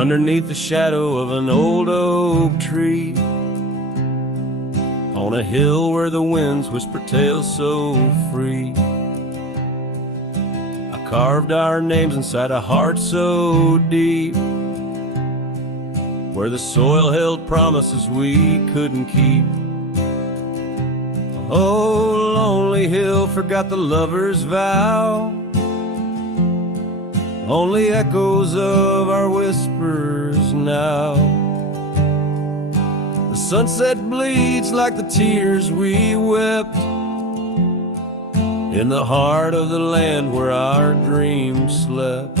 underneath the shadow of an old oak tree, on a hill where the winds whisper tales so free. I carved our names inside a heart so deep, where the soil held promises we couldn't keep. Oh, lonely hill forgot the lover's vow, only echoes of our whispers now. The sunset bleeds like the tears we wept in the heart of the land where our dreams slept.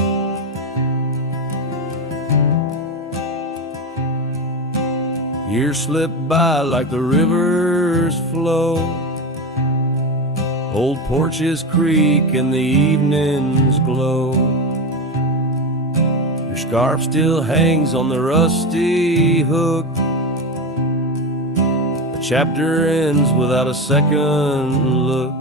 Years slip by like the rivers flow, old porches creak and the evenings glow. Your scarf still hangs on the rusty hook, the chapter ends without a second look.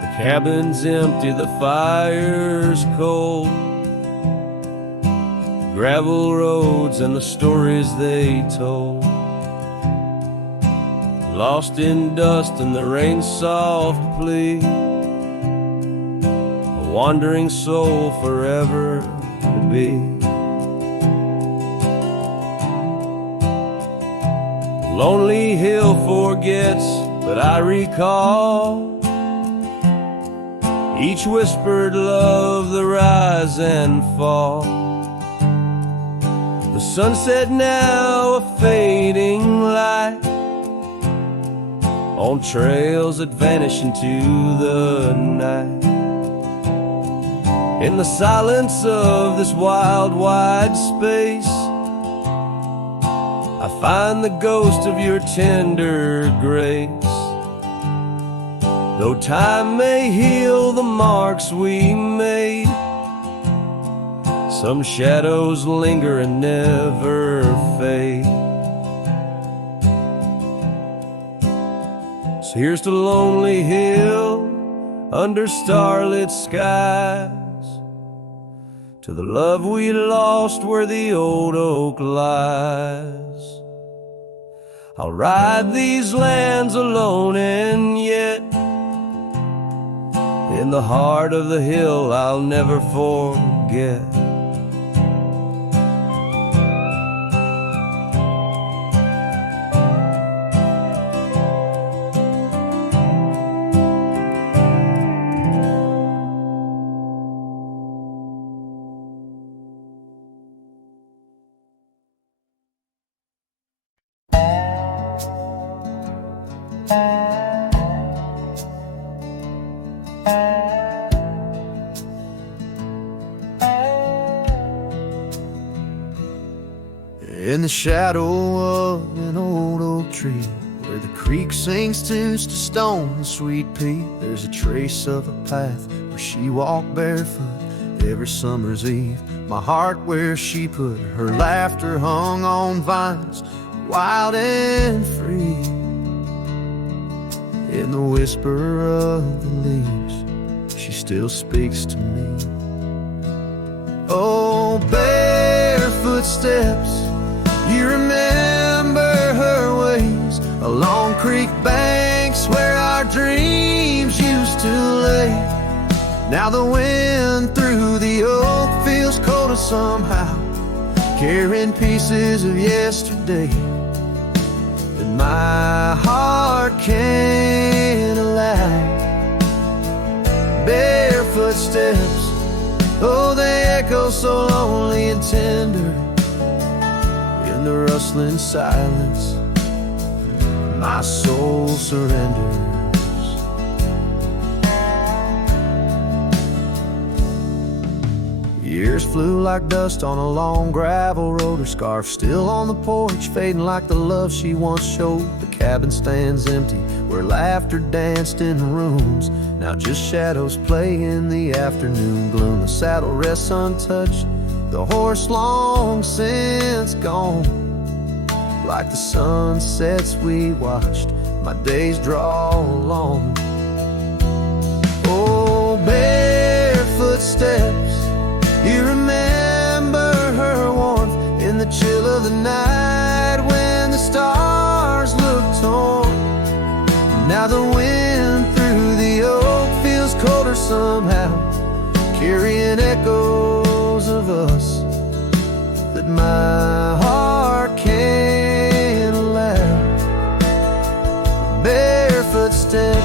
The cabin's empty, the fire's cold, gravel roads and the stories they told, lost in dust and the rain's soft plea, a wandering soul forever to be. Lonely hill forgets, but I recall each whispered love, the rise and fall. The sunset now a fading light on trails that vanish into the night. In the silence of this wild, wide space, I find the ghost of your tender grace. Though time may heal the marks we made, some shadows linger and never fade. So here's to Lonely Hill under starlit skies, to the love we lost where the old oak lies. I'll ride these lands alone, and yet in the heart of the hill I'll never forget. In the shadow of an old oak tree, where the creek sings tunes to stone and sweet pea, there's a trace of a path where she walked barefoot every summer's eve. My heart where she put her laughter hung on vines, wild and free. In the whisper of the leaves, she still speaks to me. Oh, barefoot steps, you remember her ways along creek banks where our dreams used to lay. Now the wind through the oak feels colder somehow, carrying pieces of yesterday that my heart can't allow. Barefoot steps, oh, they echo so lonely and tender. In the rustling silence, my soul surrenders. Years flew like dust on a long gravel road, her scarf still on the porch, fading like the love she once showed. The cabin stands empty, where laughter danced in the rooms. Now just shadows play in the afternoon gloom. The saddle rests untouched, the horse long since gone. Like the sunsets we watched, my days draw long. Oh, babe, footsteps. You remember her warmth in the chill of the night when the stars look torn. Now the wind through the oak feels colder somehow, carrying echoes of us that my heart can't allow. Barefoot steps,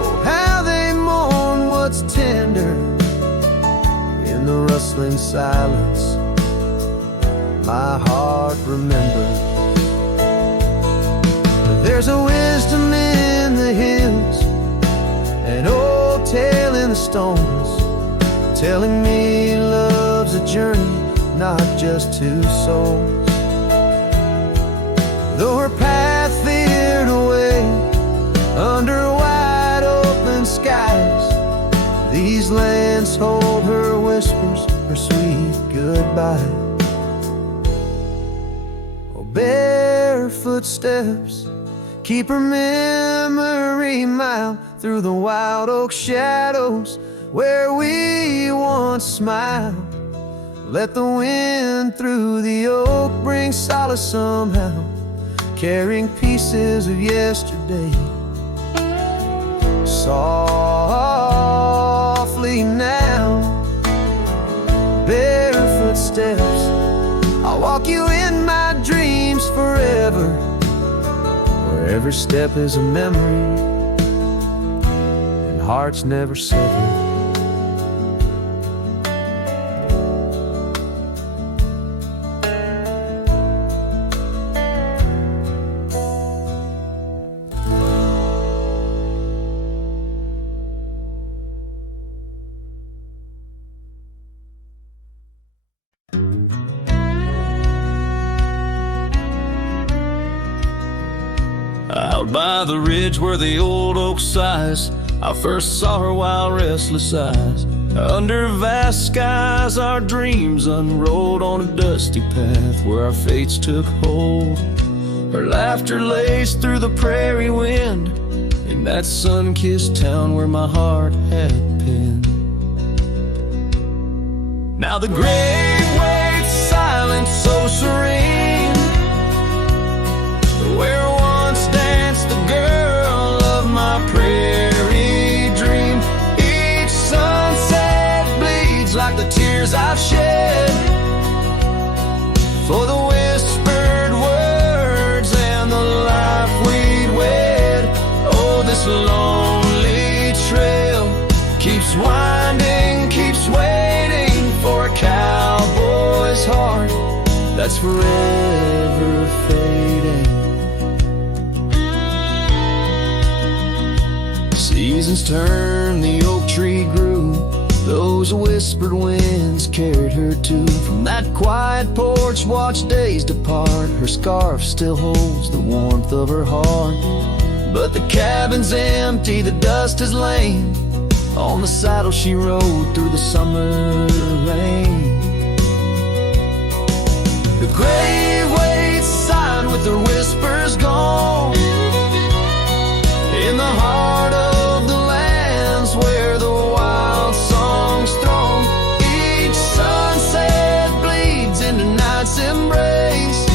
oh how they mourn what's tender in the rustling silence. My heart remembers. There's a wisdom in the hills, an old tale in the stones, telling me love's a journey, not just two souls. Though her path veered away under wide open skies, these lands hold her whispers, her sweet goodbye. Oh, barefoot steps, keep her memory mild through the wild oak shadows where we once smiled. Let the wind through the oak bring solace somehow, carrying pieces of yesterday. Softly now, barefoot steps, I'll walk you in my dreams forever, where every step is a memory and hearts never sever. Out by the ridge where the old oak sighs, I first saw her wild restless eyes. Under vast skies our dreams unrolled on a dusty path where our fates took hold. Her laughter laced through the prairie wind in that sun-kissed town where my heart had pinned. Now the grave waits silent, so serene, where once danced the girl of my prairie dream. Each sunset bleeds like the tears I've shed for the whispered words and the life we'd wed. Oh, this lonely trail keeps winding, keeps waiting for a cowboy's heart that's forever fading. Seasons turned, the oak tree grew, those whispered winds carried her to. From that quiet porch watched days depart, her scarf still holds the warmth of her heart. But the cabin's empty, the dust has lain on the saddle she rode through the summer rain. The grave waits silent with her whispers gone in the heart of the lands where the wild songs throng. Each sunset bleeds into night's embrace,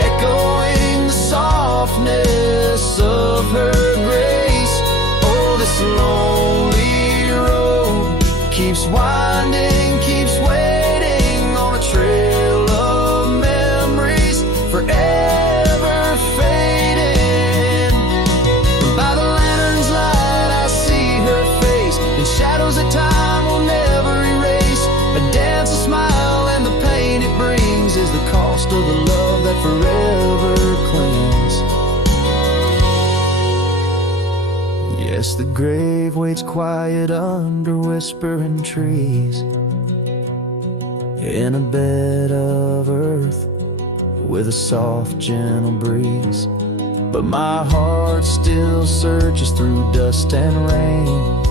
echoing the softness of her grace. Oh, this lonely road keeps winding, keeps waiting on a trail of memories forever fading. By the lantern's light I see her face in shadows that time will never erase. A dance, a smile, and the pain it brings is the cost of the love that forever clings. Yes, the grave waits quiet under whispering trees, in a bed of earth with a soft, gentle breeze. But my heart still searches through dust and rain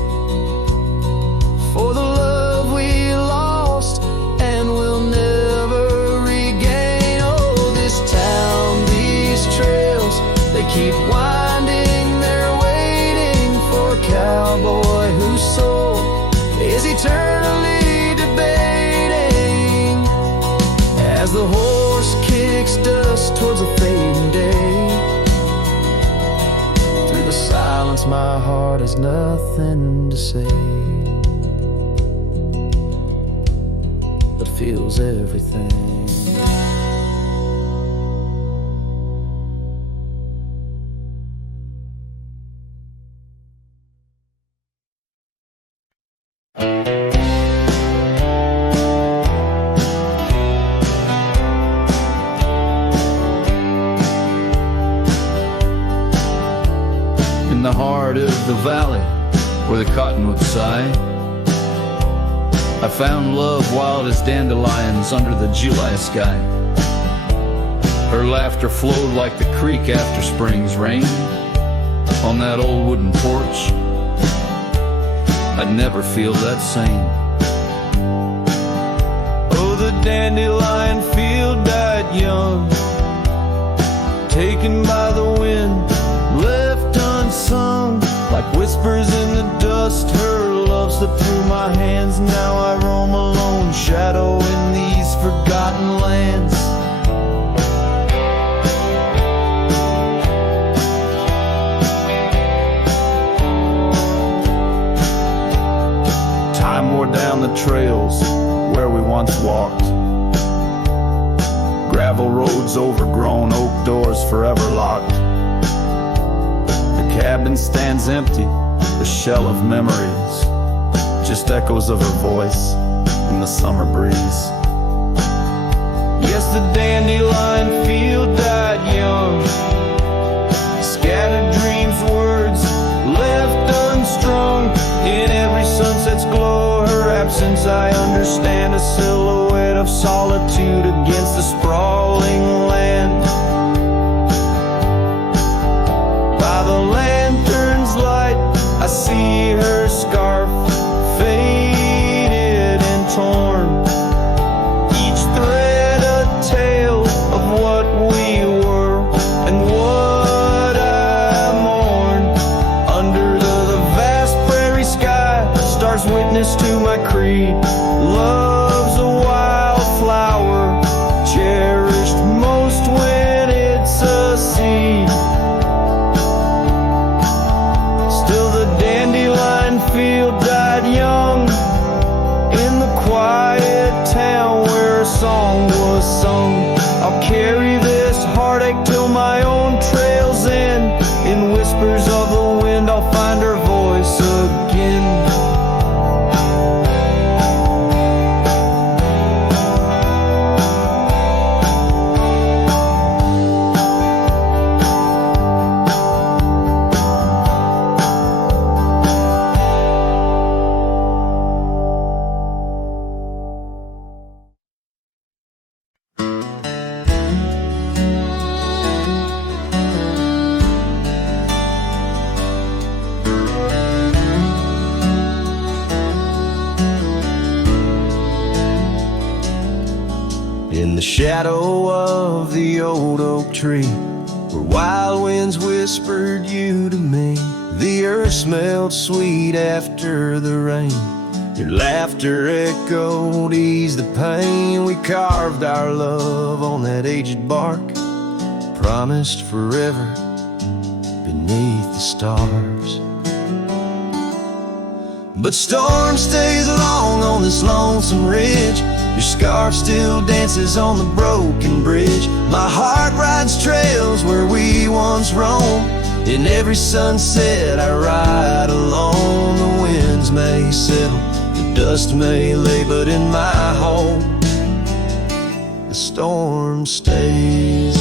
for the love we lost and will never regain. Oh, this town, these trails, they keep winding, they're waiting for a cowboy whose soul is eternally debating as the horse kicks dust towards a fading day. Through the silence my heart has nothing to say, but feels everything. In the heart of the valley where the cottonwoods sigh, I found love wild as dandelions under the July sky. Her laughter flowed like the creek after spring's rain. On that old wooden porch, I'd never feel that same. Oh, the dandelion field died young, taken by the wind, left unsung. Like whispers in the dust, her love slipped through my hands. Now I roam alone, shadow in these forgotten lands. Time wore down the trails where we once walked, gravel roads overgrown, oak doors forever locked. The cabin stands empty, the shell of memories, just echoes of her voice in the summer breeze. Yes, the dandelion field died young, scattered dreams, words left unstrung. In every sunset's glow, her absence I understand, a silhouette of solitude against the sprawling land. By the lantern's light, I see her scarf, faded and torn, each thread a tale of what we were and what I mourn. Under the vast prairie sky, stars witness to my creed. Love's a wildflower, cherished most when it's a seed. Field died young in the quiet town where a song was sung. I'll carry this heartache till my own trail's end. In whispers of the wind, I'll find her voice again. In the shadow of the old oak tree, where wild winds whispered you to me, the earth smelled sweet after the rain. Your laughter echoed, eased the pain. We carved our love on that aged bark, promised forever beneath the stars. But storm stays long on this lonesome ridge. Your scarf still dances on the broken bridge. My heart rides trails where we once roamed. In every sunset I ride alone. The winds may settle, the dust may lay, but in my home the storm stays.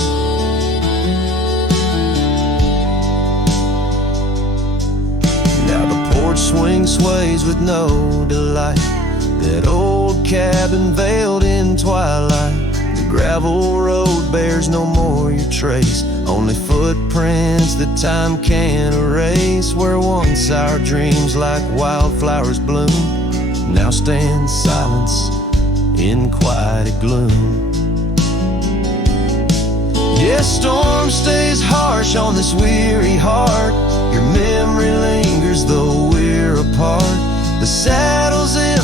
Now the porch swing sways with no delight, that old cabin veiled in twilight. The gravel road bears no more your trace, only footprints that time can't erase. Where once our dreams like wildflowers bloom, now stand silence in quiet gloom. Yes, storm stays harsh on this weary heart. Your memory lingers though we're apart. The saddle's in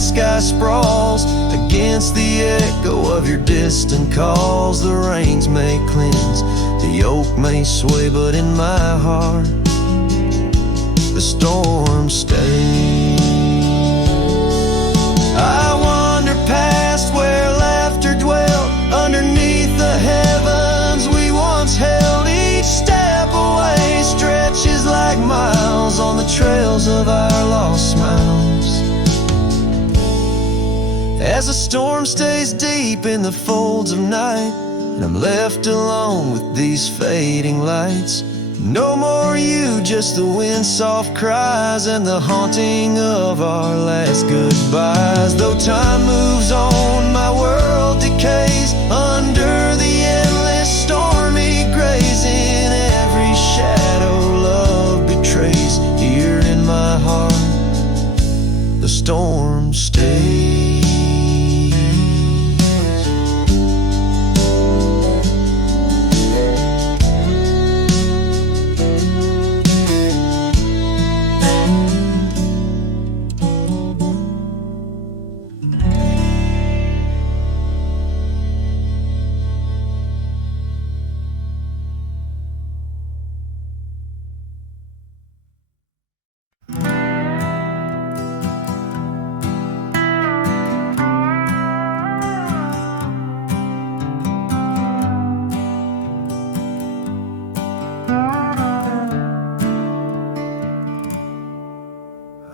night sky sprawls against the echo of your distant calls. The rains may cleanse, the oak may sway, but in my heart the storm stays. I wander past where laughter dwelt, underneath the heavens we once held. Each step away stretches like miles on the trails of our lost smiles. As the storm stays deep in the folds of night, and I'm left alone with these fading lights. No more you, just the wind's soft cries and the haunting of our last goodbyes. Though time moves on, my world decays under the endless stormy grays. In every shadow love betrays, here in my heart the storm stays.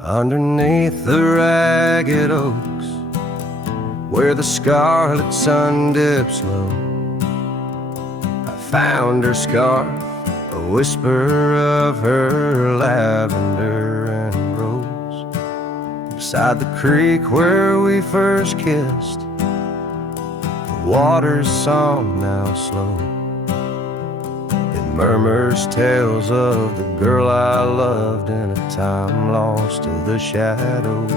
Underneath the ragged oaks, where the scarlet sun dips low, I found her scarf, a whisper of her lavender and rose. Beside the creek where we first kissed, the water's song now slow. Murmurs tales of the girl I loved in a time lost to the shadows.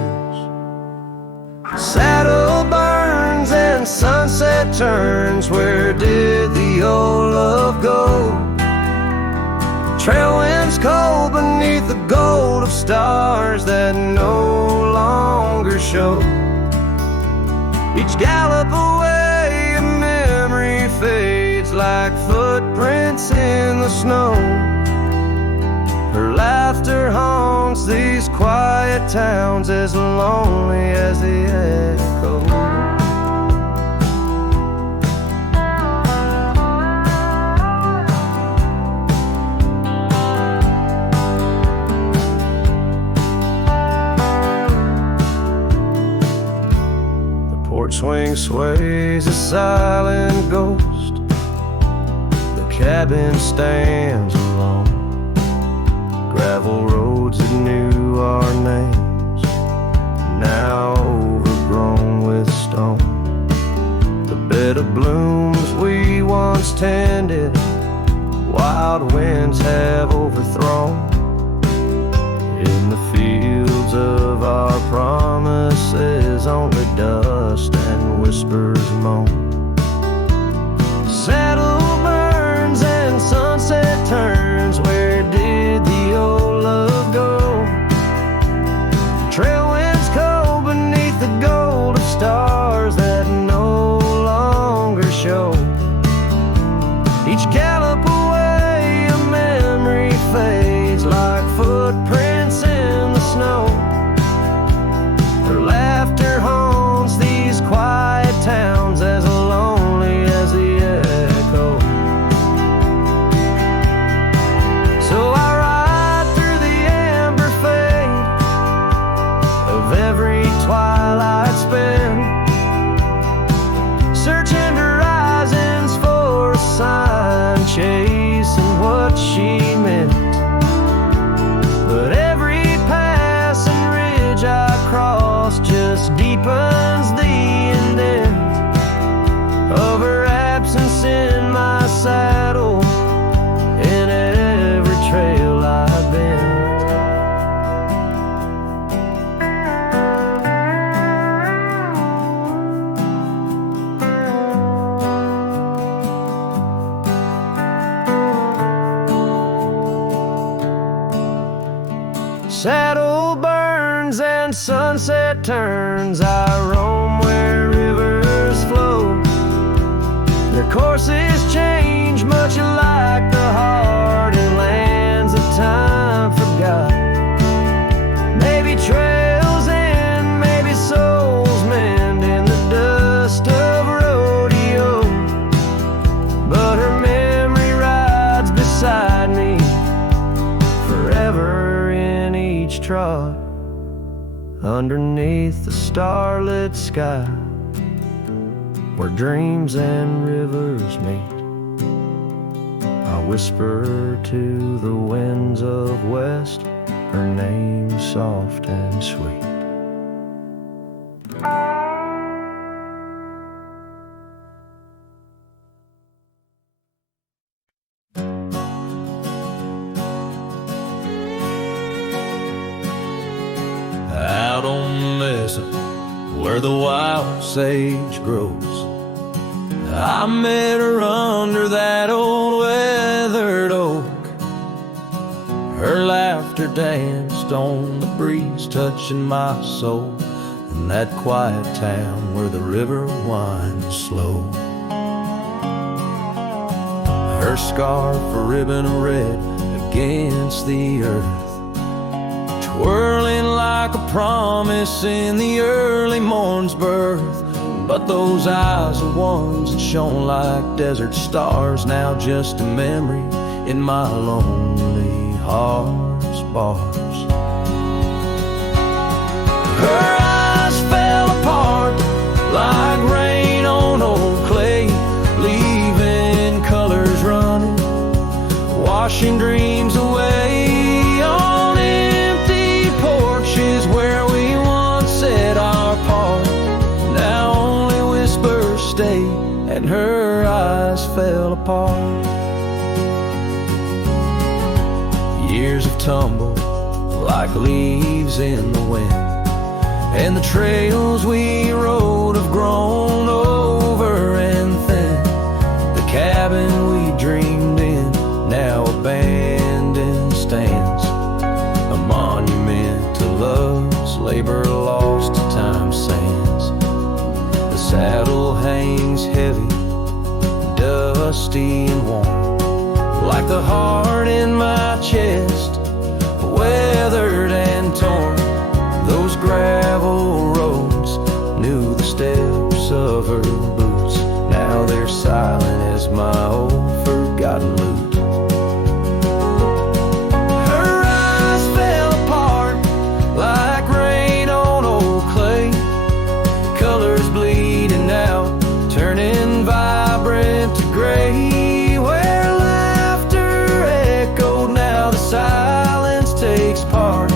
Saddle burns and sunset turns, where did the old love go? Trail winds cold beneath the gold of stars that no longer show. Each gallop away a memory fades like footprints in the snow. Her laughter haunts these quiet towns, as lonely as the echo. The porch swing sways a silent ghost. Cabin stands alone. Gravel roads that knew our names, now overgrown with stone. The bed of blooms we once tended, wild winds have overthrown. In the fields of our promises, only dust and whispers moan. Saddle and sunset turns, where did the old love go? Trail winds cold beneath the gold of stars that no longer show. Each gallop away a memory fades like footprints in the snow. Her laughter haunts these quiet towns, as lonely as the echo. So I ride through the amber fade of every twilight spent, searching horizons for a sign, chasing what she meant. But every pass and ridge I cross just deepens the indent of her absence in my saddle, in every trail I've been. Saddle burns and when sunset turns, I roam where rivers flow. Their courses change, much like the heart in lands of time forgot. Maybe trails end, maybe souls mend in the dust of rodeo. But her memory rides beside me, forever in each trot, underneath the starlit sky, where dreams and rivers meet. I whisper to the winds of west, her name soft and sweet. Out on the mesa, where the wild sage grows, I met her under that old weathered oak. Her laughter danced on the breeze, touching my soul in that quiet town where the river winds slow. Her scarf a ribbon of red against the earth, twirling like a promise in the early morn's birth. But those eyes are ones that shone like desert stars, now just a memory in my lonely heart's bars. Her eyes fell apart like rain on old clay, leaving colors running, washing dreams away on empty porches where we once said our part. Now only whispers stay, and her eyes fell apart. Years have tumbled like leaves in the wind, and the trails we rode have grown over and thin. The cabin we dreamed in, now abandoned, stands a monument to love's labor lost to time's sands. The saddle hangs heavy, dusty and warm, like the heart in my chest, weathered and torn. Those gravel roads knew the steps of her boots, now they're silent as my old forgotten lute. Her eyes fell apart like rain on old clay, colors bleeding out, turning vibrant to gray. Where laughter echoed, now the silence takes part.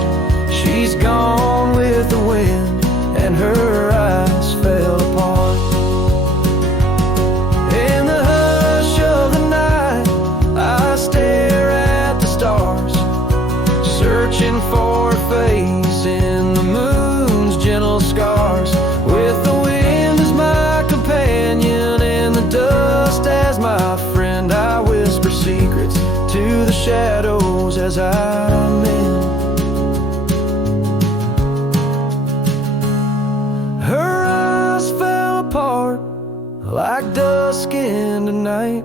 She's gone with the wind, and her eyes fell apart. In the hush of the night, I stare at the stars, searching for a face in the moon's gentle scars. With the wind as my companion and the dust as my friend, I whisper secrets to the shadows as I mend. Her eyes fell apart like dusk in the night,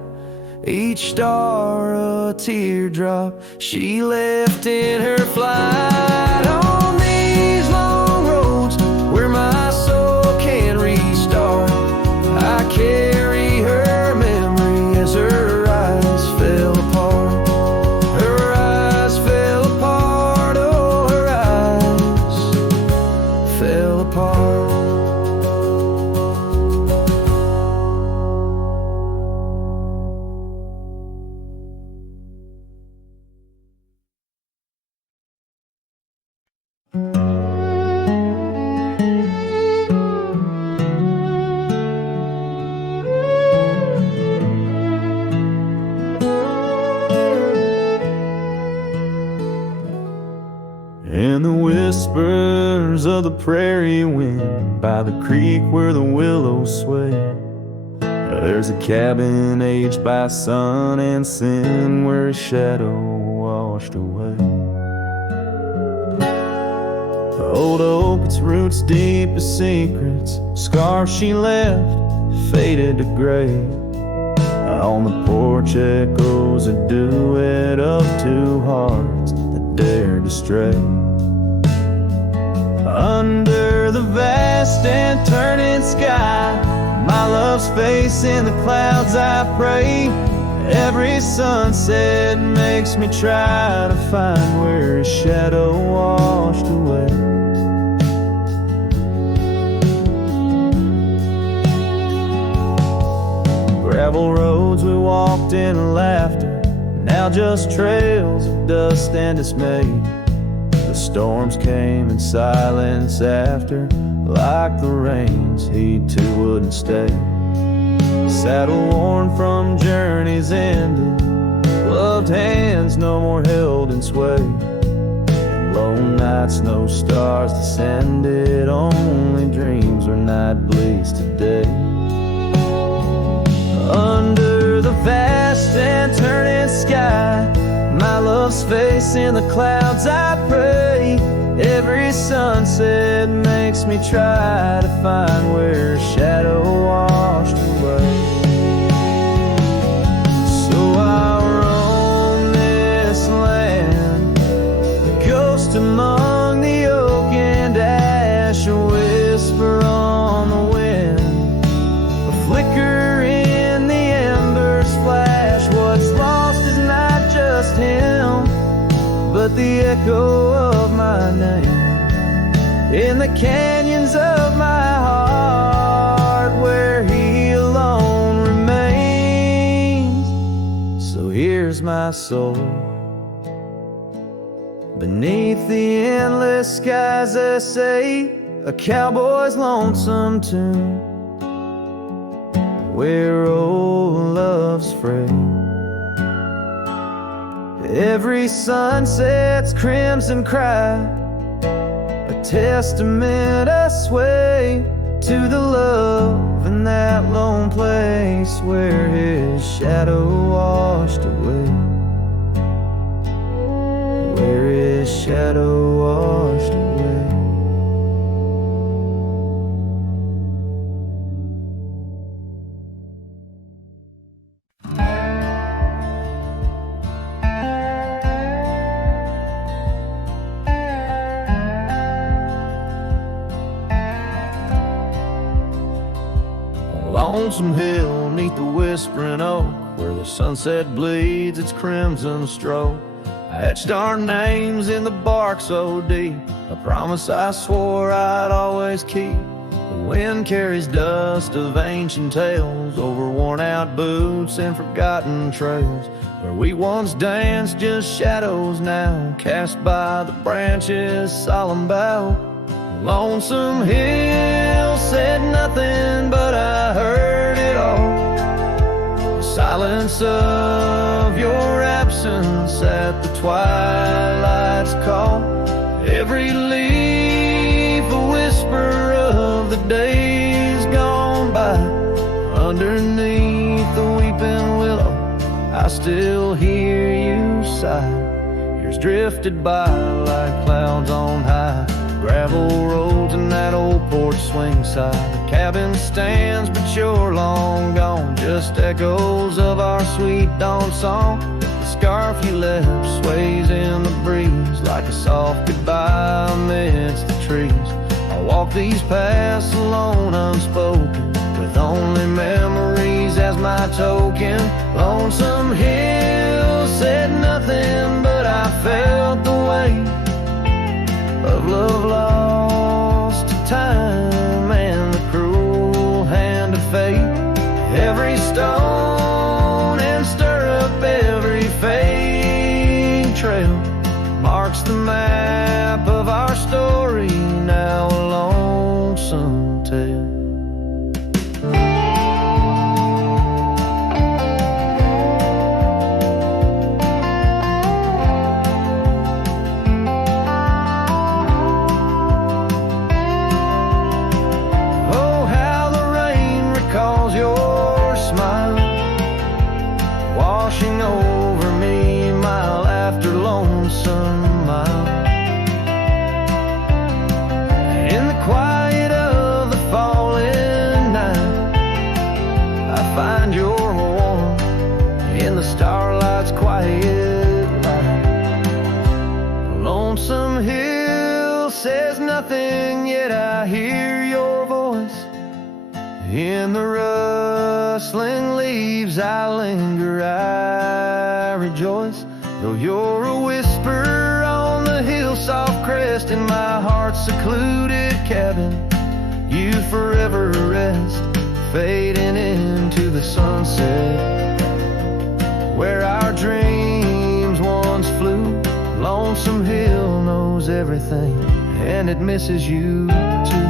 each star a teardrop she left in her flight. On these long roads where my soul can restart, I carry her memory as her eyes fell apart. Her eyes fell apart, oh, her eyes fell apart. And the whispers of the prairie wind by the creek where the willows sway, there's a cabin aged by sun and sin where a shadow washed away. Old oak, its roots deep as secrets. Scars she left, faded to gray. On the porch echoes a duet of two hearts that dared to stray. Under the vast and turning sky, my love's face in the clouds I pray. Every sunset makes me try to find where his shadow washed away. Gravel roads we walked in laughter, now just trails of dust and dismay. The storms came in silence after, like the rains, he too wouldn't stay. Saddle worn from journeys ended, loved hands no more held in sway. And lone nights, no stars descended, only dreams where night bleeds today. Under the vast and turning sky, my love's face in the clouds I pray. Every sunset makes me try to find where her shadow washed away. So I roam this land, a ghost among the oak and ash, a whisper on the wind, a flicker in the embers flash. What's lost is not just him, but the echo of my name in the canyons of my heart, where he alone remains. So here's my soul beneath the endless skies, they say, a cowboy's lonesome tune, where old love's frayed. Every sunset's crimson cry, a testament I sway to the love in that lone place where his shadow washed away. Where his shadow washed away. Lonesome hill neath the whispering oak, where the sunset bleeds its crimson stroke. I etched our names in the bark so deep, a promise I swore I'd always keep. The wind carries dust of ancient tales over worn out boots and forgotten trails. Where we once danced, just shadows now, cast by the branches' solemn bough. Lonesome hill said nothing, but I heard it all. The silence of your absence at the twilight's call. Every leaf a whisper of the days gone by. Underneath the weeping willow, I still hear you sigh. Years drifted by like clouds on high. Gravel roads and that old porch swing side. The cabin stands, but you're long gone. Just echoes of our sweet dawn song. The scarf you left sways in the breeze, like a soft goodbye amidst the trees. I walk these paths alone, unspoken, with only memories as my token. Lonesome hill said nothing, but I felt the weight of love lost to time and the cruel hand of fate. Every stone and stirrup, every fading trail marks the map of our story, now a lonesome tale. Your smile hear your voice. In the rustling leaves I linger, I rejoice. Though you're a whisper on the hillside crest, in my heart's secluded cabin, you forever rest, fading into the sunset. Where our dreams once flew, Lonesome Hill knows everything, and it misses you too.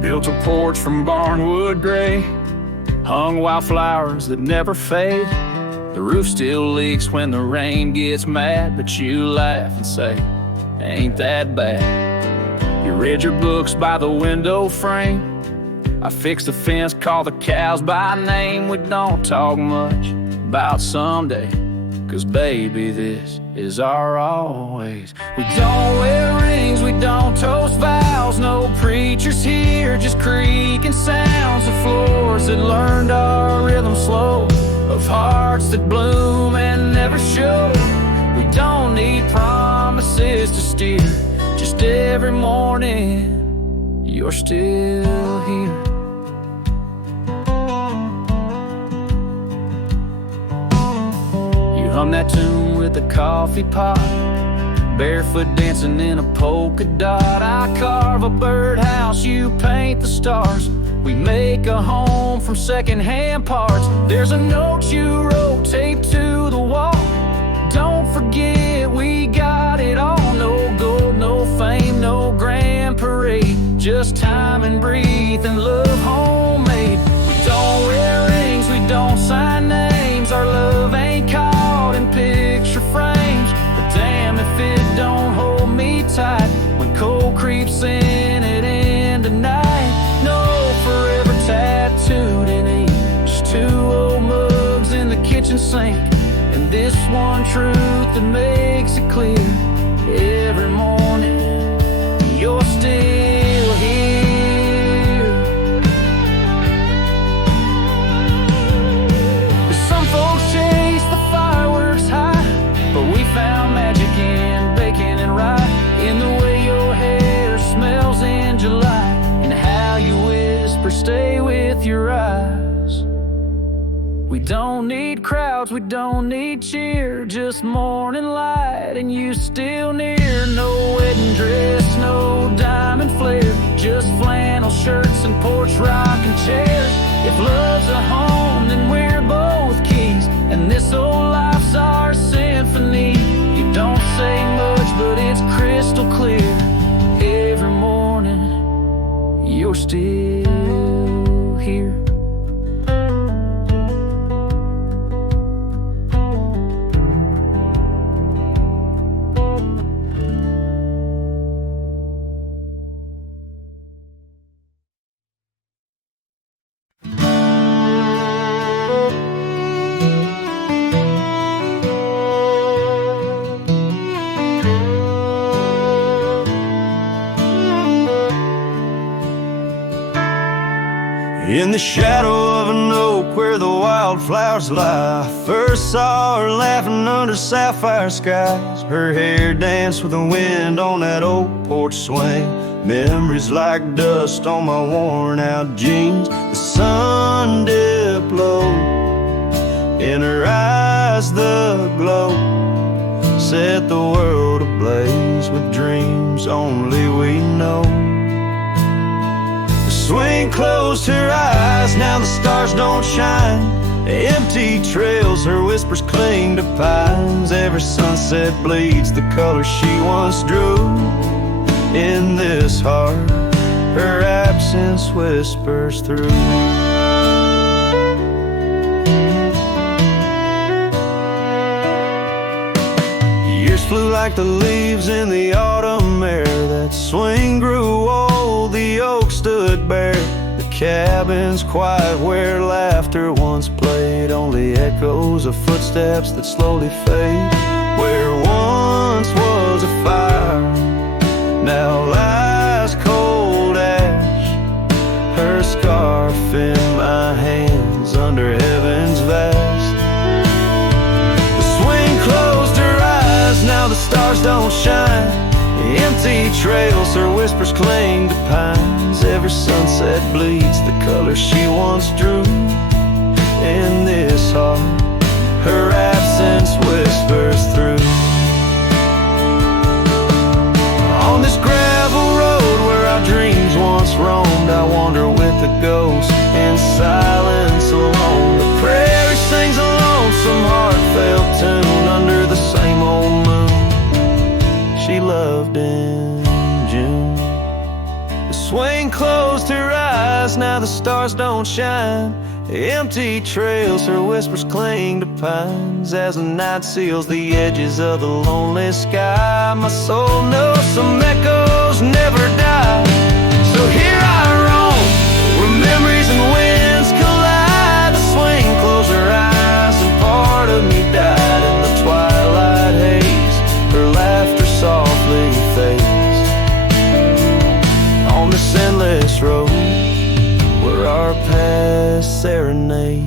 Built a porch from barnwood gray, hung wildflowers that never fade. The roof still leaks when the rain gets mad, but you laugh and say, ain't that bad. You read your books by the window frame. I fixed the fence, call the cows by name. We don't talk much about someday, 'cause baby, this is our always. We don't wear rings, we don't toast vows. No preachers here, just creaking sounds of floors that learned our rhythm slow, of hearts that bloom and never show. We don't need promises to steer, just every morning you're still here. You hum that tune with a coffee pot, barefoot dancing in a polka dot. I carve a birdhouse, you paint the stars. We make a home from secondhand parts. There's a note you wrote taped to the wall. Don't forget we got it all. No gold, no fame, no grand parade, just time and breathe and love homemade. We don't wear rings, we don't sign names. Our love ain't caught in picture frames, but damn if it don't hold me tight when cold creeps in at end of night. No forever tattooed in ink, just two old mugs in the kitchen sink, and this one truth that makes it clear every morning you're still here. Some folks chase the fireworks high, but we found magic in bacon and rye, in the way your hair smells in July, and how you whisper stay with your eyes. We don't need crowds, we don't need cheer, just morning light and you still near. No wedding dress, no diamond flare, just flannel shirts and porch rocking chairs. If love's a home, then we're both keys, and this old life's our symphony. You don't say much, but it's crystal clear. Every morning, you're still here. In the shadow of an oak where the wildflowers lie, I first saw her laughing under sapphire skies. Her hair danced with the wind on that old porch swing. Memories like dust on my worn out jeans. The sun dipped low, in her eyes the glow set the world ablaze with dreams only we know. Swing closed her eyes, now the stars don't shine. Empty trails, her whispers cling to pines. Every sunset bleeds the color she once drew. In this heart, her absence whispers through. Years flew like the leaves in the autumn air. That swing grew old, the oak stood bare. The cabins quiet where laughter once played, only echoes of footsteps that slowly fade. Where once was a fire, now lies cold ash. Her scarf in my hands under heaven's vast. The swing closed her eyes, now the stars don't shine. Empty trails, her whispers cling to pines. Every sunset bleeds the color she once drew. In this heart, her absence whispers through. On this gravel road where our dreams once roamed, I wander with the ghost in silence alone. The prairie sings a lonesome heartfelt tune under the same old moon she loved in June. The swing closed her eyes, now the stars don't shine. Empty trails, her whispers cling to pines. As the night seals the edges of the lonely sky, my soul knows some echoes never die. So here I roam, where memories and winds collide. The swing closed her eyes and part of me died in the twilight haze. Her laughter softly fades on this endless road where our past serenades.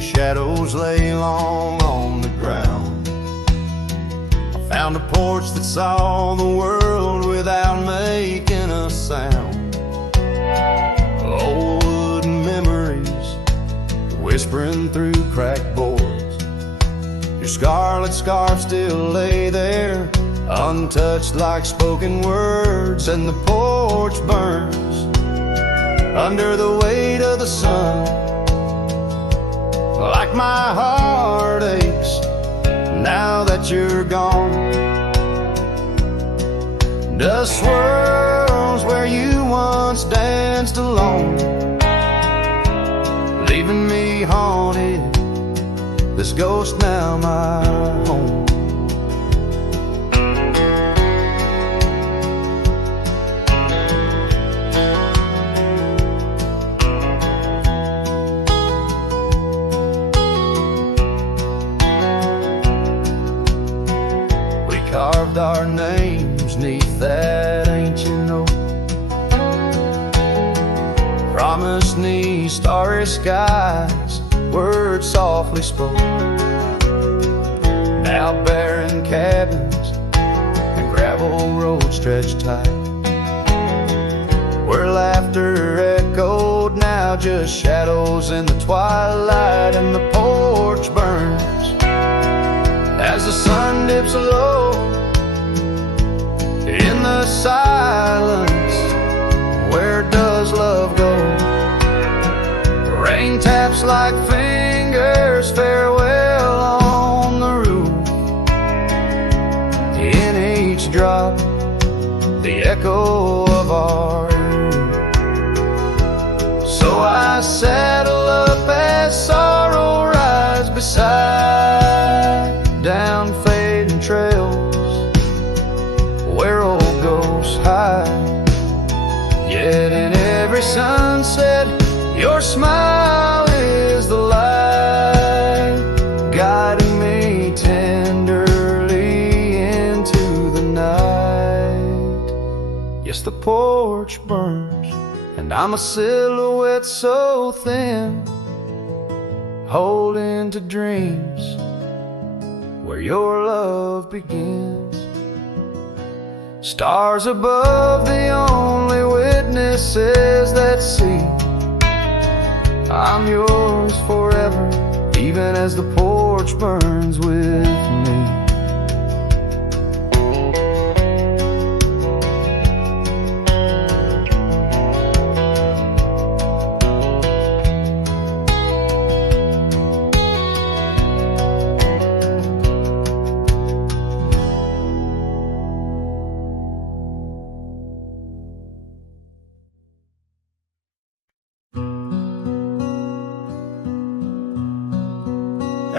Shadows lay long on the ground. I found a porch that saw the world without making a sound. Old wooden memories whispering through cracked boards. Your scarlet scarf still lay there, untouched like spoken words. And the porch burns under the weight of the sun, like my heart aches now that you're gone. Dust swirls where you once danced alone, leaving me haunted, this ghost now my home. Carved our names neath that ancient oak, promised me starry skies, words softly spoke. Now barren cabins and gravel roads stretch tight, where laughter echoed, now just shadows in the twilight. And the porch burns as the sun dips low in the silence. Where does love go? Rain taps like fingers, farewell on the roof. In each drop, the echo of our youth. So I saddle up as sorrow rides beside down fading trails where old ghosts hide. Yet in every sunset, your smile is the light, guiding me tenderly into the night. Yes, the porch burns, and I'm a silhouette so thin, holding to dreams where your love begins. Stars above, the only witnesses that see I'm yours forever, even as the porch burns with me.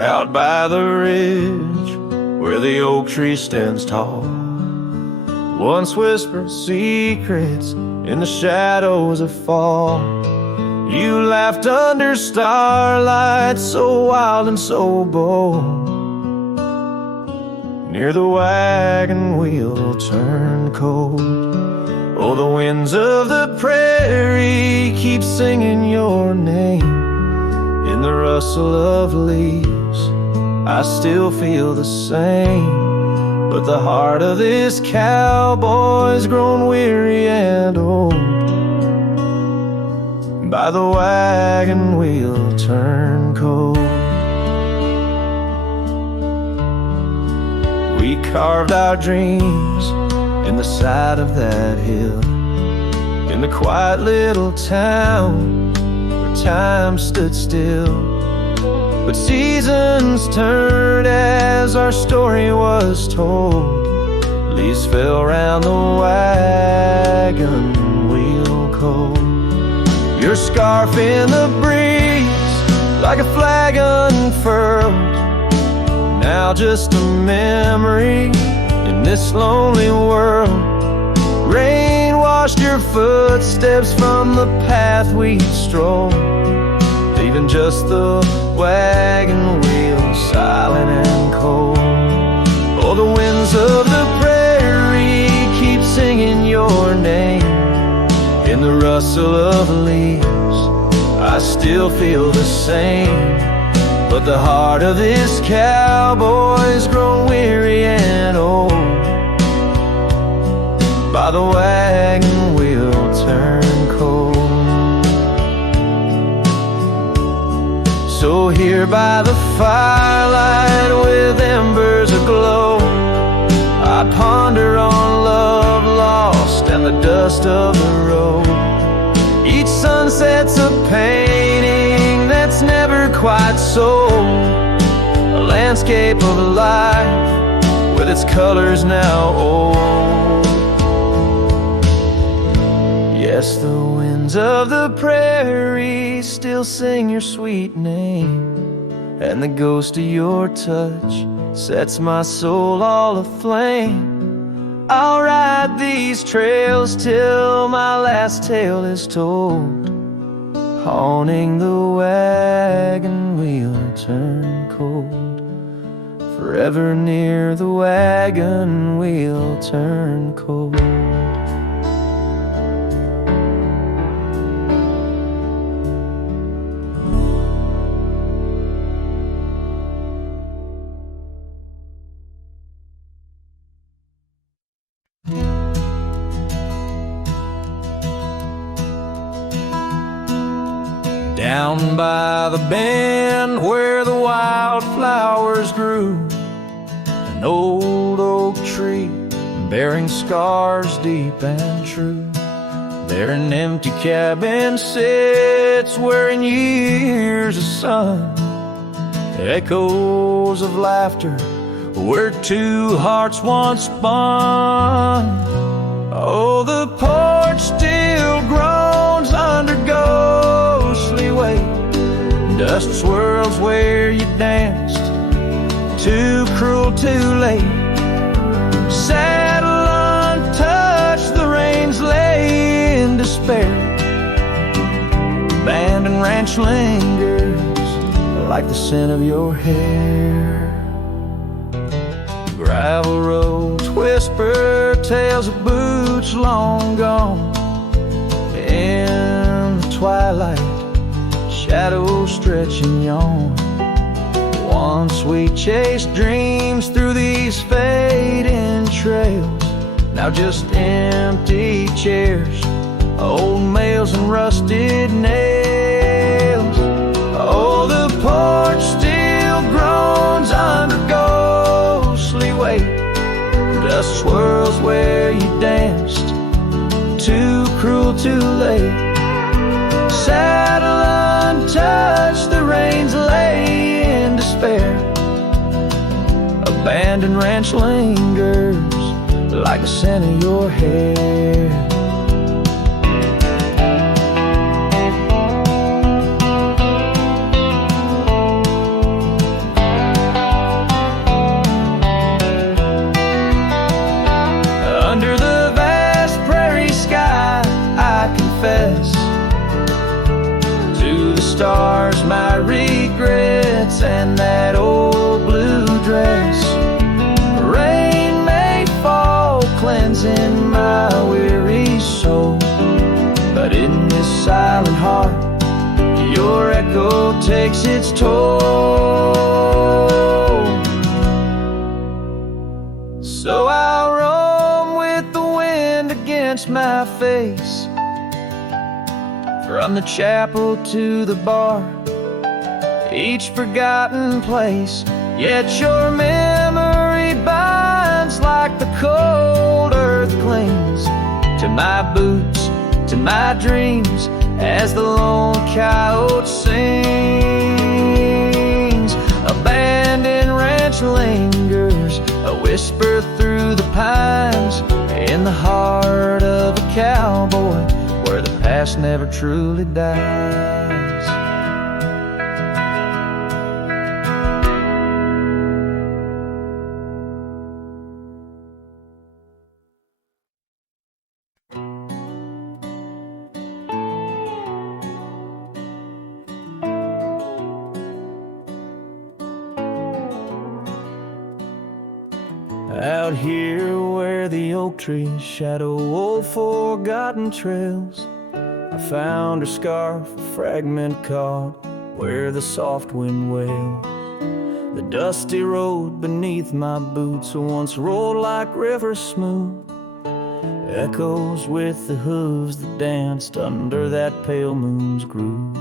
out by the ridge where the oak tree stands tall. Once whispered secrets in the shadows of fall. You laughed under starlight, so wild and so bold. Near the wagon wheel turned cold. Oh, the winds of the prairie keep singing your name. In the rustle of leaves, I still feel the same. But the heart of this cowboy's grown weary and old. By the wagon wheel turned cold. We carved our dreams in the side of that hill, in the quiet little town where time stood still. But seasons turned as our story was told. Leaves fell round the wagon wheel cold. Your scarf in the breeze, like a flag unfurled. Now just a memory in this lonely world. Rain washed your footsteps from the path we strolled, leaving just the wagon wheel silent and cold. Oh, the winds of the prairie keep singing your name. In the rustle of leaves, I still feel the same. But the heart of this cowboy's grown weary and old. By the wagon wheel turned cold. So here by the firelight with embers aglow, I ponder on love lost and the dust of the road. Each sunset's a painting that's never quite sold, a landscape of life with its colors now old. Yes, the winds of the prairie still sing your sweet name, and the ghost of your touch sets my soul all aflame. I'll ride these trails till my last tale is told, haunting the wagon wheel turned cold. Forever near the wagon wheel turned cold. Down by the bend where the wildflowers grew, an old oak tree bearing scars deep and true. There an empty cabin sits where in years of sun, echoes of laughter where two hearts once spun. Oh, the porch still groans under ghostly weight. Dust swirls where you danced, too cruel, too late. Saddle untouched, the reins lay in despair. Abandoned ranch lingers like the scent of your hair. Gravel roads whisper tales of boots long gone. In the twilight, shadows stretch and yawn. Once we chased dreams through these fading trails, now just empty chairs, old mails and rusted nails. Oh, the porch still groans under ghostly weight. Dust swirls where you danced, too cruel, too late. Saddle untouched, the reins lay in despair. Abandoned ranch lingers like the scent of your hair. stars, my regrets, and that old blue dress. Rain may fall, cleansing my weary soul, but in this silent heart, your echo takes its toll. So I'll roam with the wind against my face, from the chapel to the bar, each forgotten place. Yet your memory binds like the cold earth clings to my boots, to my dreams, as the lone coyote sings. Abandoned ranch lingers, a whisper through the pines, in the heart of a cowboy, where the past never truly dies. Out here where the oak trees shadow old forgotten trails, I found her scarf, a fragment caught where the soft wind wailed. The dusty road beneath my boots once rolled like rivers smooth, echoes with the hooves that danced under that pale moon's groove.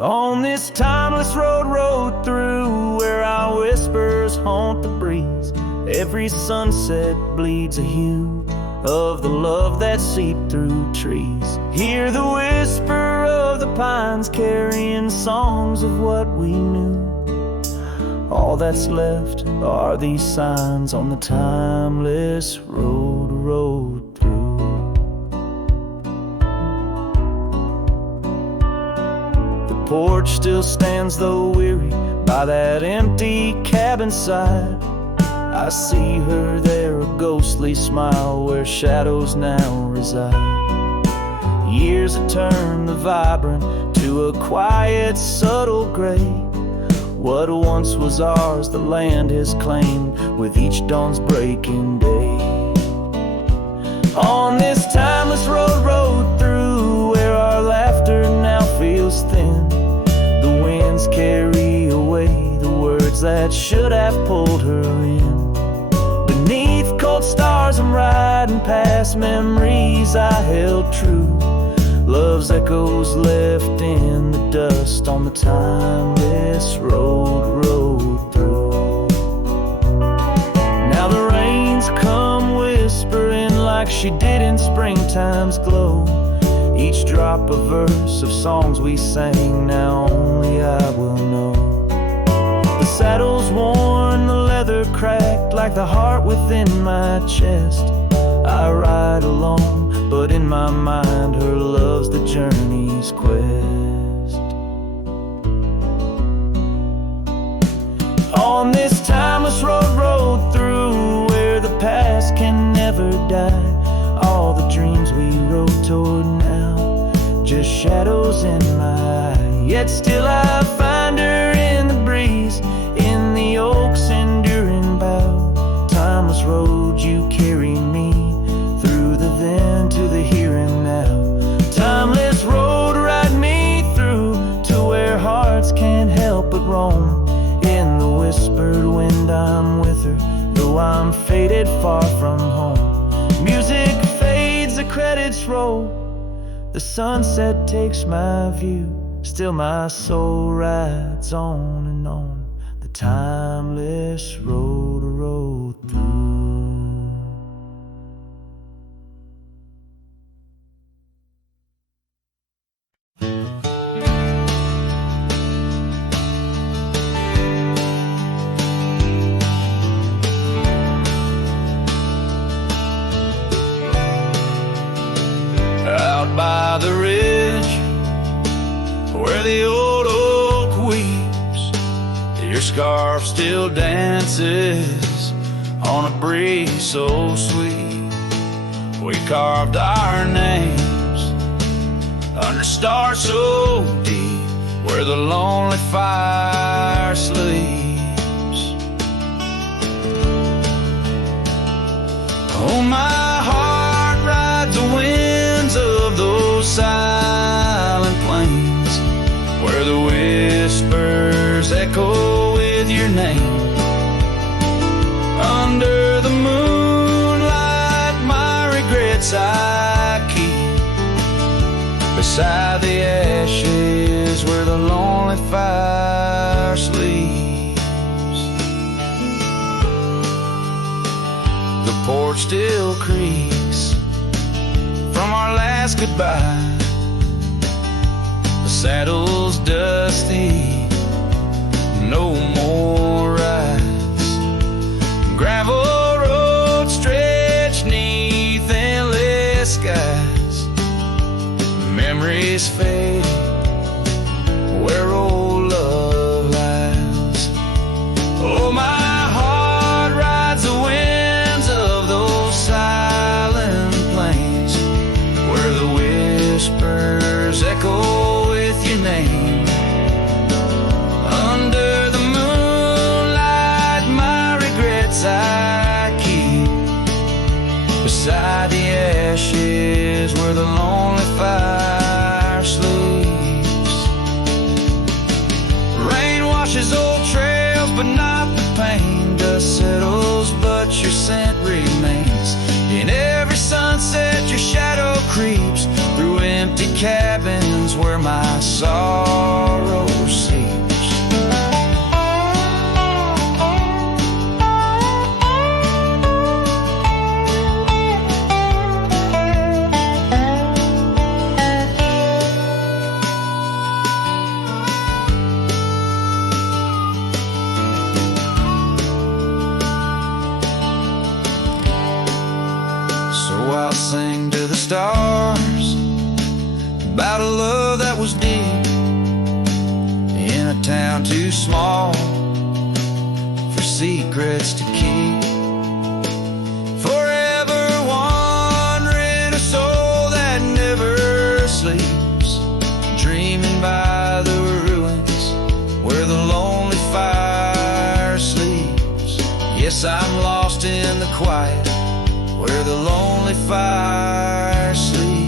On this timeless road, rode through where our whispers haunt the breeze. Every sunset bleeds a hue of the love that seeped through trees. Hear the whisper of the pines carrying songs of what we knew. All that's left are these signs on the timeless road, rode through. Porch still stands though weary by that empty cabin side. I see her there, a ghostly smile where shadows now reside. Years have turned the vibrant to a quiet, subtle gray. What once was ours, the land has claimed with each dawn's breaking day. On this timeless road, rode through where our laughter now feels thin. Carry away the words that should have pulled her in. Beneath cold stars I'm riding past memories I held true. Love's echoes left in the dust on the timeless road, rode through. Now the rains come whispering like she did in springtime's glow. Each drop a verse of songs we sang, now only I will know. The saddle's worn, the leather cracked like the heart within my chest. I ride alone, but in my mind her love's the journey's quest. On this timeless road, rode through where the past can never die. All the dreams we rode toward now, just shadows in my eye. Yet still I find her in the breeze, in the oak's enduring bough. Timeless road, you carry me through the then to the here and now. Timeless road, ride me through to where hearts can't help but roam. In the whispered wind I'm with her, though I'm faded far from home. Music fades, the credits roll, the sunset takes my view. Still my soul rides on and on, the timeless road, rode through. Out by the ridge, where the old oak weeps, your scarf still dances on a breeze so sweet. We carved our name heart so deep where the lonely fire sleeps. Oh, my heart rides the winds of those silent plains where the whispers echo with your name. Under the moonlight, my regrets I keep beside the ashes where the lonely fire sleeps. The porch still creaks from our last goodbye. The saddle's dusty, no more rides. Gravel roads stretch neath endless skies. Memories fade where old love lies. Oh, my heart rides the winds of those silent plains where the whispers echo with your name. Under the moonlight, my regrets I keep beside the ashes where the lonely fire sleeps. Rain washes old trails, but not the pain. Dust settles, but your scent remains. In every sunset, your shadow creeps through empty cabins where my sorrow seeps. I'll sing to the stars about a love that was deep in a town too small for secrets to keep. Forever wandering, a soul that never sleeps, dreaming by the ruins where the lonely fire sleeps. Yes, I'm lost in the quiet where the lonely fire sleeps.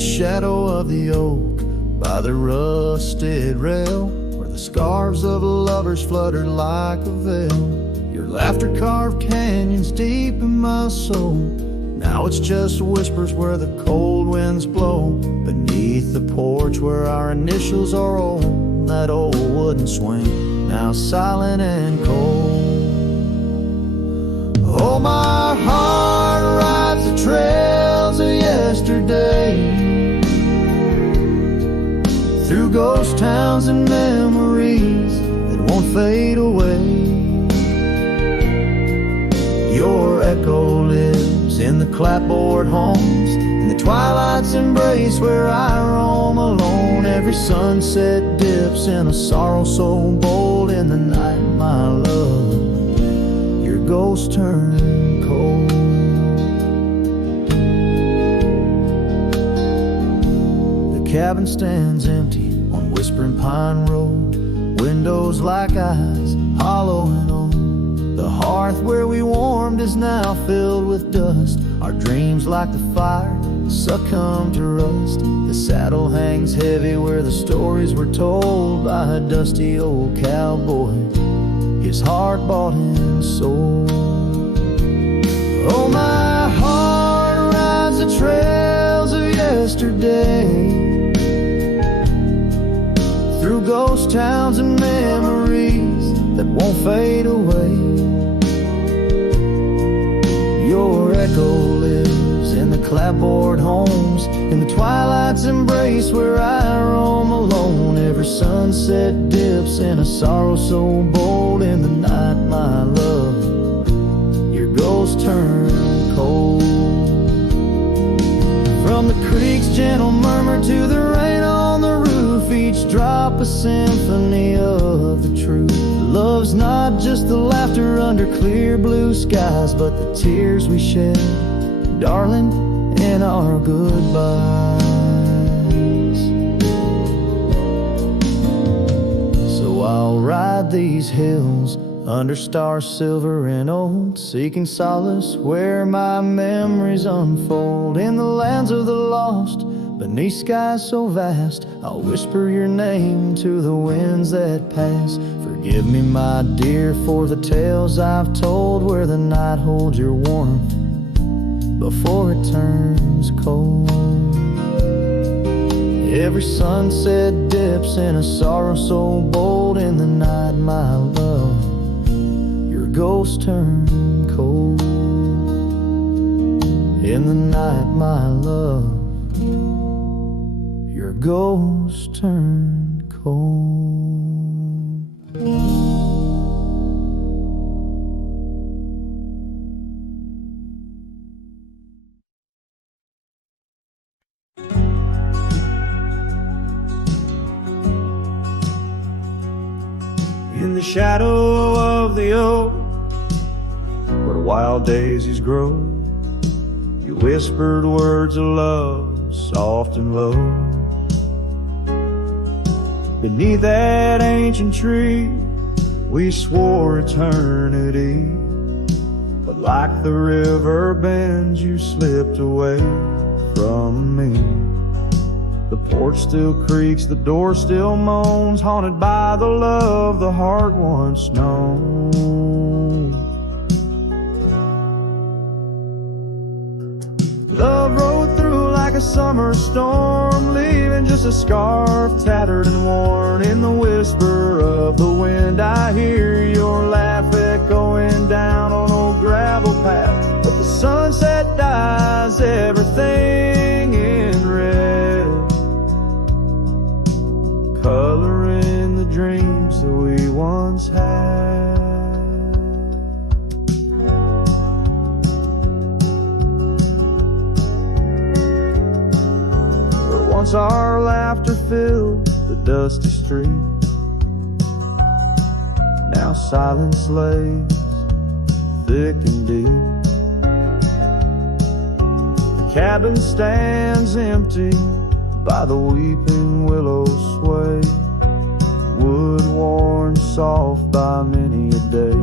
Shadow of the oak by the rusted rail where the scarves of lovers fluttered like a veil. Your laughter carved canyons deep in my soul. Now it's just whispers where the cold winds blow. Beneath the porch where our initials are old, that old wooden swing now silent and cold. Oh, my heart rides the trails of yesterday, through ghost towns and memories that won't fade away. Your echo lives in the clapboard homes, in the twilight's embrace where I roam alone. Every sunset dips in a sorrow so bold. In the night, my love, your ghost turned cold. The cabin stands empty on Whispering Pine Road, windows like eyes, hollow and old. The hearth where we warmed is now filled with dust. Our dreams like the fire succumb to rust. The saddle hangs heavy where the stories were told by a dusty old cowboy, his heart bought and sold. Oh, my heart rides the trails of yesterday, through ghost towns and memories that won't fade away. Your echo lives in the clapboard homes, in the twilight's embrace where I roam alone. Every sun sunset dips in a sorrow so bold. In the night, my love, your ghost turn cold. From the creek's gentle murmur to the rain on the roof, each drop a symphony of the truth. Love's not just the laughter under clear blue skies, but the tears we shed, darling, in our goodbyes. So I'll ride these hills under stars silver and old, seeking solace where my memories unfold. In the lands of the lost, beneath skies so vast, I'll whisper your name to the winds that pass. Forgive me, my dear, for the tales I've told, where the night holds your warmth before it turns cold. Every sunset dips in a sorrow so bold. In the night, my love, your ghost turn cold. In the night, my love, your ghost turned cold. In the shadow of the oak, where wild daisies grow, you whispered words of love, soft and low. Beneath that ancient tree, we swore eternity, but like the river bends, you slipped away from me. The porch still creaks, the door still moans, haunted by the love the heart once known. Love rode through like a summer storm, leaving just a scarf tattered and worn. In the whisper of the wind, I hear your laugh echoing down on old gravel path. But the sunset dyes everything in red, coloring the dreams that we once had. Where once our laughter filled the dusty street, now silence lays thick and deep. The cabin stands empty by the weeping willow sway, wood worn soft by many a day.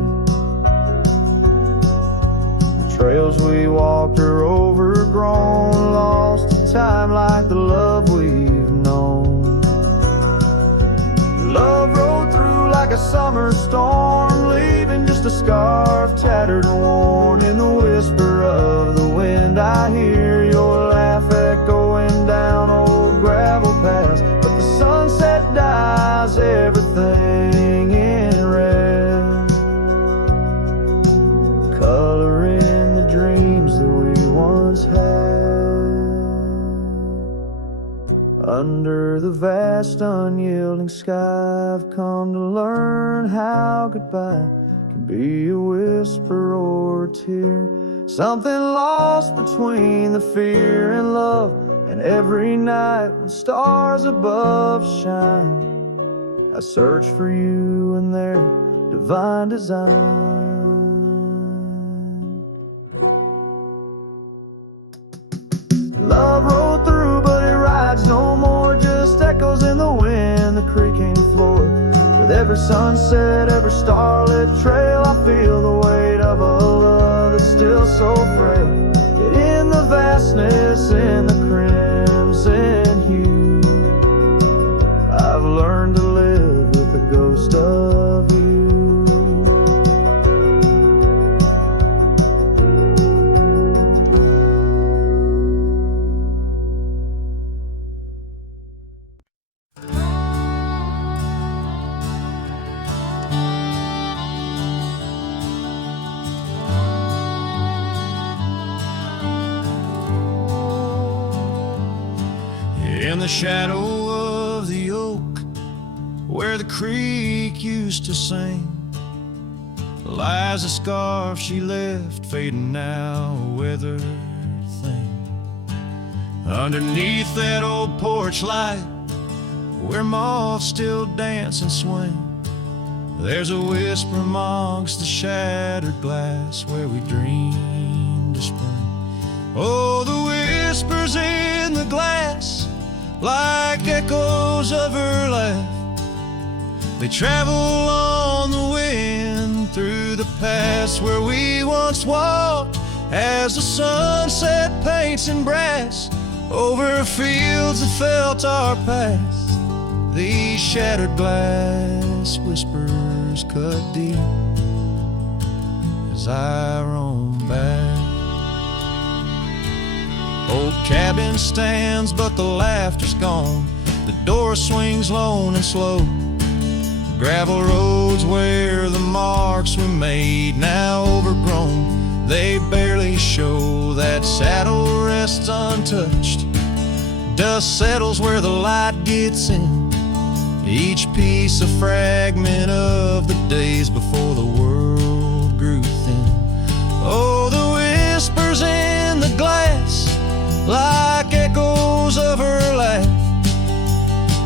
The trails we walked are overgrown, lost to time like the love we've known. Love rode through like a summer storm, leaving just a scarf tattered and worn. In the whisper of the wind, I hear your laugh echoing down old gravel paths. But the sunset dyes everything in red, coloring the dreams that we once had. Under the vast unyielding sky, I've come to learn how goodbye can be a whisper or a tear, something lost between the fear and love. And every night when stars above shine, I search for you in their divine design. Love rolled through, but it rides no more, just echoes in the wind, the creaking floor. With every sunset, every starlit trail, I feel the weight of a love that's still so frail. Yet in the vastness, in the crimson hue, I've learned to live with the ghost of you. In the shadow of the oak, where the creek used to sing, lies a scarf she left fading now, a weathered thing. Underneath that old porch light, where moths still dance and swing, there's a whisper amongst the shattered glass where we dreamed of spring. Oh, the whispers in the glass, like echoes of her laugh, they travel on the wind through the past where we once walked, as the sunset paints in brass over fields that felt our past. These shattered glass whispers cut deep as I roam back. Old cabin stands, but the laughter's gone. The door swings lone and slow. Gravel roads where the marks we made, now overgrown, they barely show. That saddle rests untouched. Dust settles where the light gets in. Each piece a fragment of the days before the world grew thin. Oh, the whispers in the glass, like echoes of her laugh,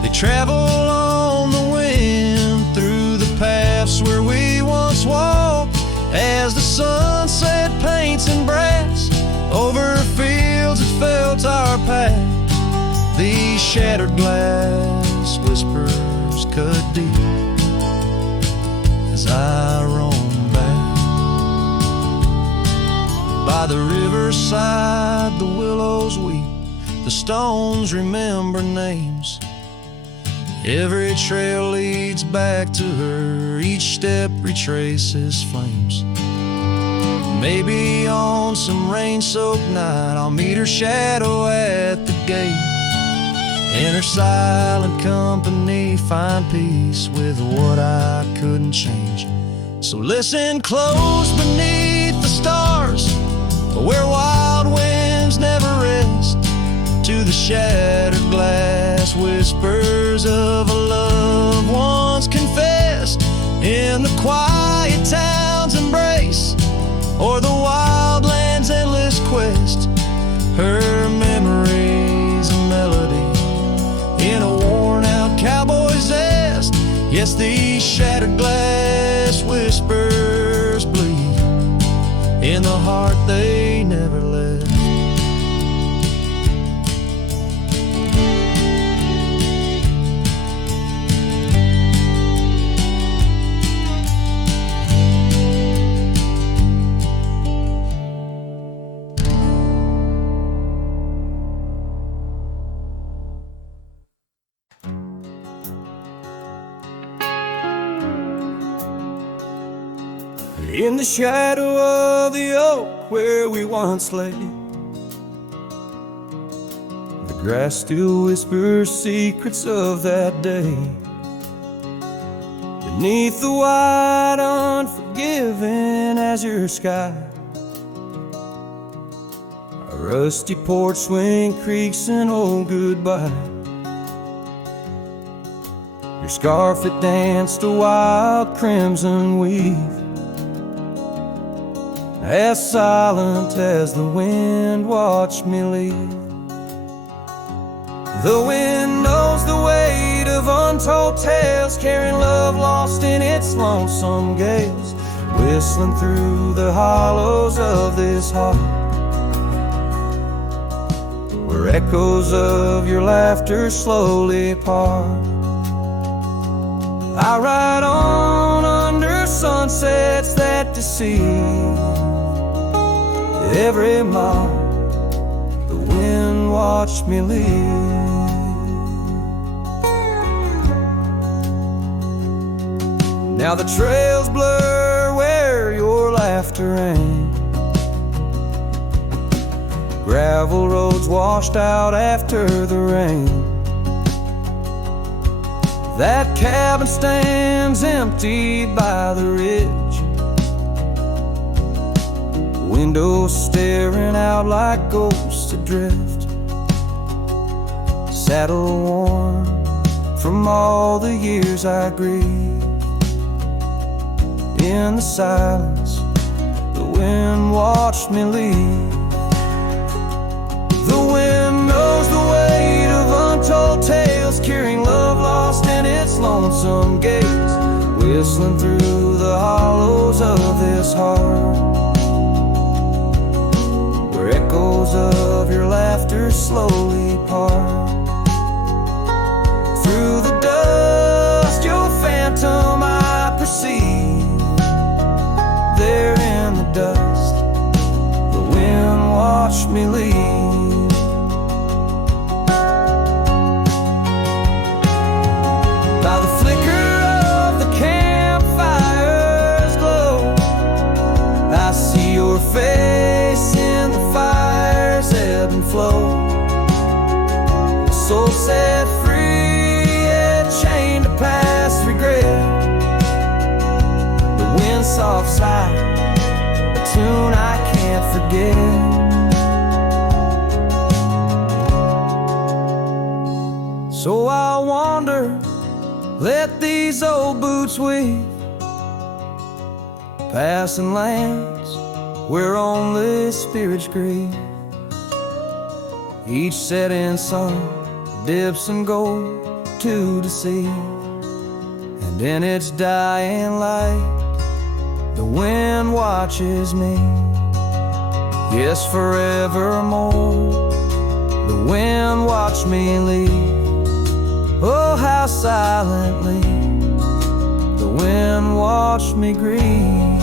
they travel on the wind through the paths where we once walked, as the sunset paints in brass over fields that felt our path. These shattered glass whispers cut deep as I roam back. By the riverside the willows weep, the stones remember names. Every trail leads back to her, each step retraces flames. Maybe on some rain-soaked night I'll meet her shadow at the gate. In her silent company find peace with what I couldn't change. So listen close beneath the stars, where wild winds never rest, to the shattered glass whispers of a love once confessed, in the quiet town's embrace, or the wildland's endless quest. Her memory's a melody in a worn-out cowboy zest. Yes, these shattered glass whispers bleed in the heart they never left. In the shadow of the oak where we once lay, the grass still whispers secrets of that day. Beneath the wide, unforgiving azure sky, a rusty porch swing creaks an old goodbye. Your scarf it danced a wild crimson weave, as silent as the wind watched me leave. The wind knows the weight of untold tales, carrying love lost in its lonesome gales, whistling through the hollows of this heart, where echoes of your laughter slowly part. I ride on under sunsets that deceive. Every mile the wind watched me leave. Now the trails blur where your laughter rang, gravel roads washed out after the rain. That cabin stands empty by the ridge, windows staring out like ghosts adrift, saddle worn from all the years I grieved. In the silence, the wind watched me leave. The wind knows the weight of untold tales, carrying love lost in its lonesome gates, whistling through the hollows of this heart, where echoes of your laughter slowly part. Through the dust, your phantom I perceive. There in the dust, the wind watched me leave. By the flicker of the campfire's glow, I see your face in the fire's ebb and flow. A soul set free, yet chained to past regret. The wind's soft sigh, a tune I can't forget. So I'll wander, let these old boots weave, passing lands where only spirits grieve. Each setting sun dips and gold to deceive, and in its dying light the wind watches me. Yes, forevermore the wind watched me leave. Oh, how silently the wind watched me grieve.